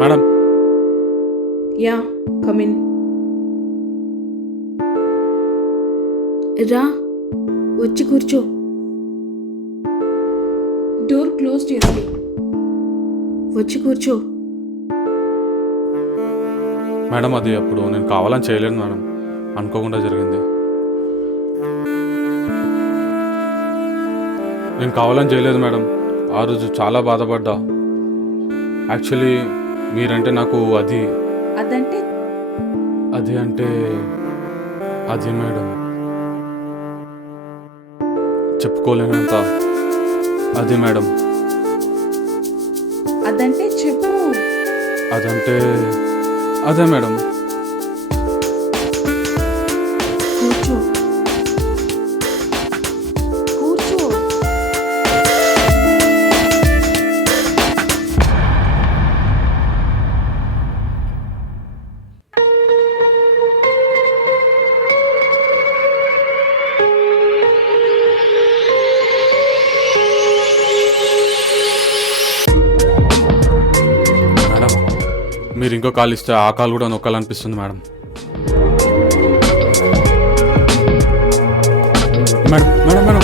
Madam yeah come in. రా, వచ్చి కూర్చో. డోర్ క్లోజ్ చేసి వచ్చి కూర్చో. మేడం అది అప్పుడు నేను కావాలని చేయలేదు మేడం, అనుకోకుండా జరిగింది. నేను కావాలని చేయలేదు మేడం, ఆ రోజు చాలా బాధపడ్డా. యాక్చువల్లీ మీరంటే నాకు అదంటే అది అంటే అది మేడం చెప్పుకోలేనంత అది మేడం. అదంటే చెప్పు. అదంటే అదే మేడం. కూర్చో కూర్చో. మేడం మీరు ఇంకో కాల్ ఇస్తే ఆ కాల్ కూడా నొక్కాలనిపిస్తుంది మేడం. Madam madam madam